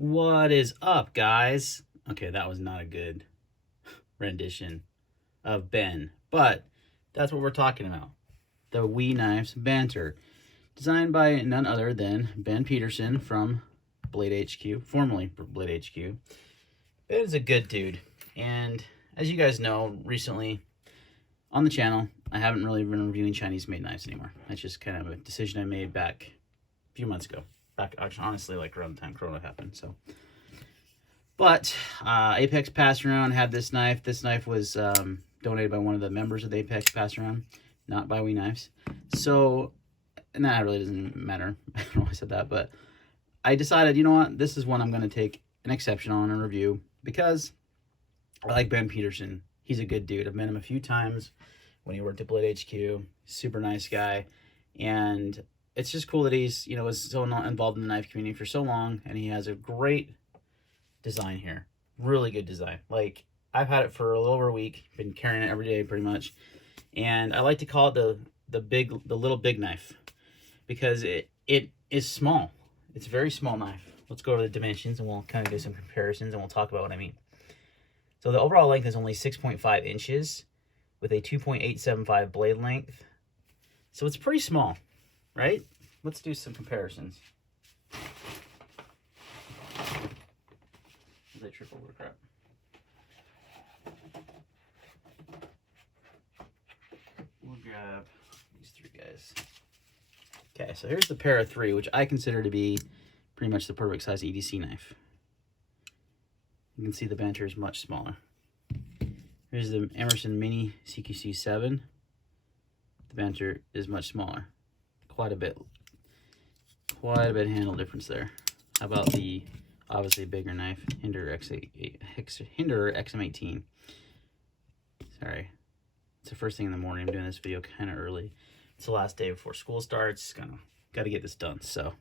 What is up, guys? Okay, that was not a good rendition of Ben, but that's what we're talking about. The Wee Knives Banter, designed by none other than Ben Peterson from Blade HQ, formerly Blade HQ. Ben is a good dude, and as you guys know, recently on the channel, I haven't really been reviewing Chinese-made knives anymore. That's just kind of a decision I made back a few months ago. Back, actually, honestly, like around the time Corona happened, so. But Apex Pass Around had this knife. This knife was donated by one of the members of the Apex Pass Around, not by Wee Knives. So, and that really doesn't matter. I don't know why I said that, but I decided, you know what, this is one I'm going to take an exception on and review because I like Ben Peterson. He's a good dude. I've met him a few times when he worked at Blade HQ. Super nice guy, and it's just cool that he's, you know, was so involved in the knife community for so long, and he has a great design here. Really good design. Like, I've had it for a little over a week, been carrying it every day pretty much, and I like to call it the little big knife because it is small. It's a very small knife. Let's go over the dimensions and we'll kind of do some comparisons and we'll talk about what I mean. So the overall length is only 6.5 inches with a 2.875 blade length. So it's pretty small, right? Let's do some comparisons. They trip over crap. We'll grab these three guys. Okay, so here's the pair of three, which I consider to be pretty much the perfect size EDC knife. You can see the Banter is much smaller. Here's the Emerson Mini CQC7. The Banter is much smaller. Quite a bit handle difference there. How about the obviously bigger knife, Hinderer XM18. Sorry, it's the first thing in the morning. I'm doing this video kind of early. It's the last day before school starts. Got to get this done. So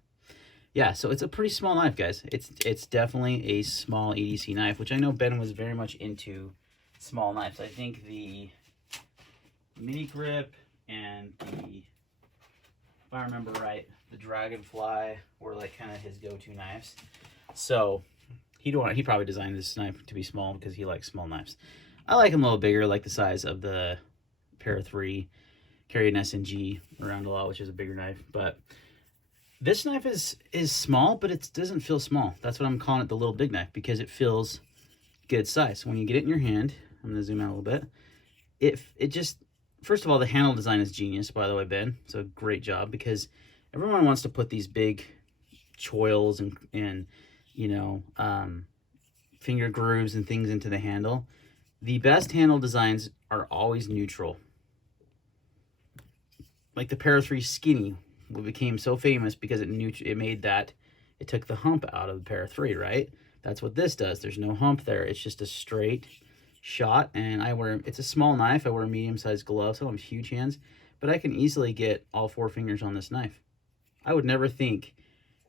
yeah, so it's a pretty small knife, guys. It's definitely a small EDC knife, which I know Ben was very much into small knives. I think the mini grip and the, if I remember right, the Dragonfly were like kind of his go-to knives. So he probably designed this knife to be small because he likes small knives. I like them a little bigger, like the size of the pair of three. Carry an SNG around a lot, which is a bigger knife, but this knife is small, but it doesn't feel small. That's what I'm calling it, the little big knife, because it feels good size. When you get it in your hand, I'm gonna zoom out a little bit. It just, first of all, the handle design is genius, by the way, Ben. So great job, because everyone wants to put these big choils and you know, finger grooves and things into the handle. The best handle designs are always neutral. Like the pair of three Skinny became so famous because it took the hump out of the pair of three, right? That's what this does. There's no hump there. It's just a straight shot, and it's a small knife. I wear medium-sized gloves. I don't have huge hands, but I can easily get all four fingers on this knife. I would never think,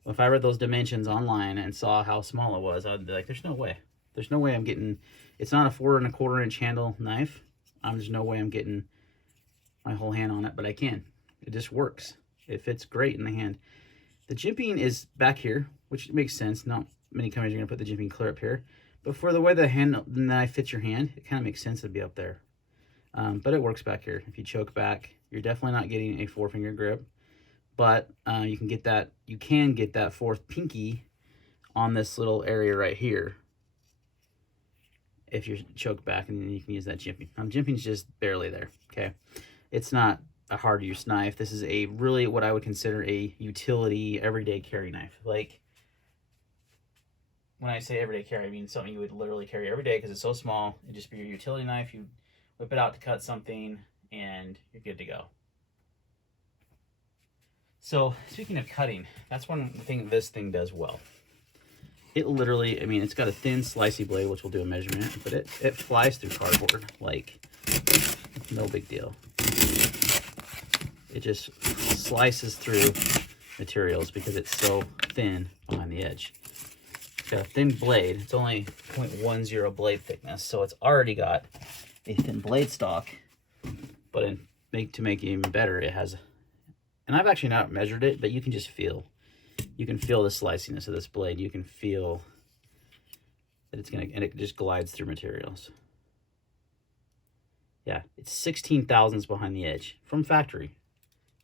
if I read those dimensions online and saw how small it was, I'd be like, there's no way. There's no way I'm getting, it's not a 4 1/4 inch handle knife. There's no way I'm getting my whole hand on it, but I can. It just works. It fits great in the hand. The jimping is back here, which makes sense. Not many companies are going to put the jimping clear up here. But for the way the knife fits your hand, it kind of makes sense to be up there. But it works back here. If you choke back, you're definitely not getting a 4-finger grip. But you can get that fourth pinky on this little area right here if you choke back, and then you can use that jimping. Jimping is just barely there, okay? It's not a hard use knife. This is a really what I would consider a utility everyday carry knife. Like, when I say everyday carry, I mean something you would literally carry every day because it's so small. It'd just be your utility knife. You whip it out to cut something and you're good to go. So speaking of cutting, that's one thing this thing does well. It literally, I mean, it's got a thin slicey blade, which will do a measurement, but it flies through cardboard like no big deal. It just slices through materials because it's so thin behind the edge. It's got a thin blade. It's only 0.10 blade thickness, so it's already got a thin blade stock. But to make it even better, it has, and I've actually not measured it, but you can just feel. You can feel the sliciness of this blade. You can feel that it's gonna, and it just glides through materials. Yeah, it's 16 thousandths behind the edge from factory.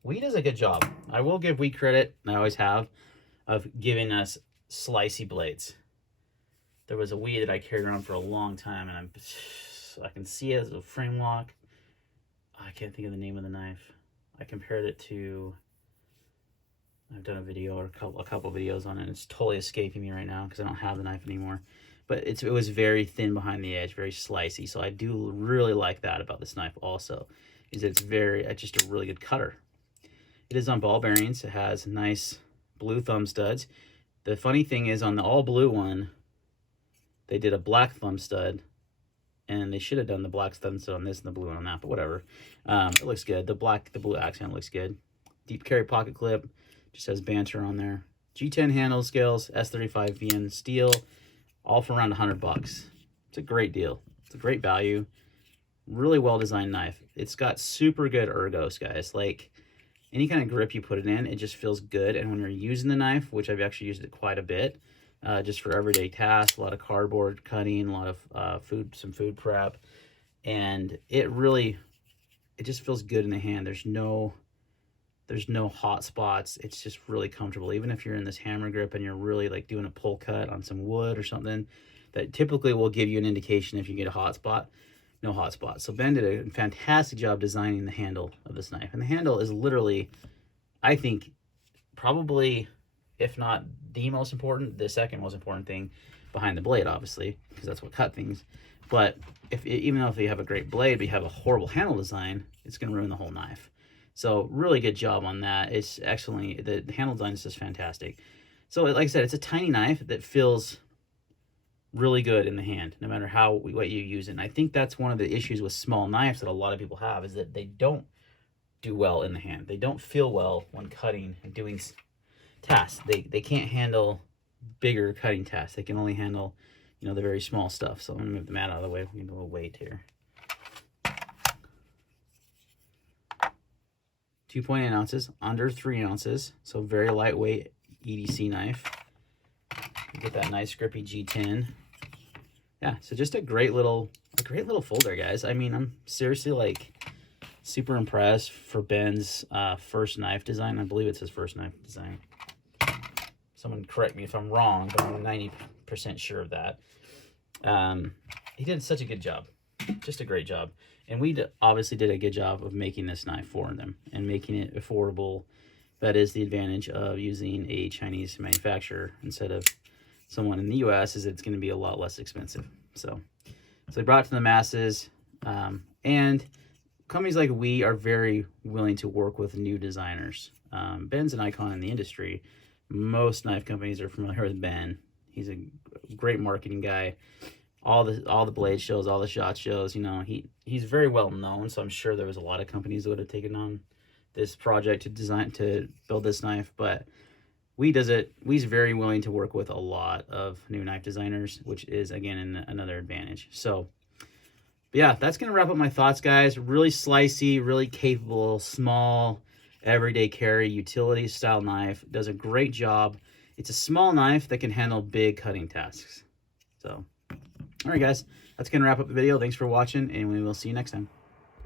Wheat does a good job. I will give Wheat credit, and I always have, of giving us slicey blades. There was a Wheat that I carried around for a long time, and I can see it as a frame lock. I can't think of the name of the knife. I compared it to, I've done a video or a couple videos on it. It's totally escaping me right now because I don't have the knife anymore. But it was very thin behind the edge, very slicey. So I do really like that about this knife also, is it's just a really good cutter. It is on ball bearings. It has nice blue thumb studs. The funny thing is on the all blue one, they did a black thumb stud, and they should have done the black thumb stud on this and the blue one on that, but whatever. It looks good. The blue accent looks good. Deep carry pocket clip, just has Banter on there. G10 handle scales, S35 VN steel, all for around $100. It's a great deal. It's a great value. Really well designed knife. It's got super good ergos, guys. Like any kind of grip you put it in, it just feels good. And when you're using the knife, which I've actually used it quite a bit, just for everyday tasks, a lot of cardboard cutting, a lot of some food prep, and it just feels good in the hand. There's no hot spots. It's just really comfortable. Even if you're in this hammer grip and you're really like doing a pull cut on some wood or something, that typically will give you an indication if you get a hot spot. No hot spot. So Ben did a fantastic job designing the handle of this knife. And the handle is literally, I think, probably, if not the most important, the second most important thing behind the blade, obviously, because that's what cut things. But even though if you have a great blade, but you have a horrible handle design, it's going to ruin the whole knife. So really good job on that. It's excellent. The handle design is just fantastic. So like I said, it's a tiny knife that feels really good in the hand, no matter what you use it. And I think that's one of the issues with small knives that a lot of people have, is that they don't do well in the hand. They don't feel well when cutting and doing tasks. They can't handle bigger cutting tasks. They can only handle, the very small stuff. So I'm gonna move the mat out of the way. We need a little weight here. 2.8 ounces, under 3 ounces, so very lightweight EDC knife. You get that nice grippy G10. Yeah, so just a great little folder, guys. I mean, I'm seriously like super impressed for Ben's first knife design. I believe it's his first knife design. Someone correct me if I'm wrong, but I'm 90% sure of that. He did such a good job, just a great job. And we obviously did a good job of making this knife for them and making it affordable. That is the advantage of using a Chinese manufacturer instead of someone in the U.S. is it's going to be a lot less expensive. So they brought it to the masses, and companies like we are very willing to work with new designers. Ben's an icon in the industry. Most knife companies are familiar with Ben. He's a great marketing guy. All the blade shows, all the shot shows, he's very well known. So I'm sure there was a lot of companies that would have taken on this project to build this knife, but We's very willing to work with a lot of new knife designers, which is again another advantage. So yeah, that's gonna wrap up my thoughts, guys. Really slicey, really capable, small, everyday carry, utility style knife. Does a great job. It's a small knife that can handle big cutting tasks. So all right, guys, that's gonna wrap up the video. Thanks for watching, and we will see you next time.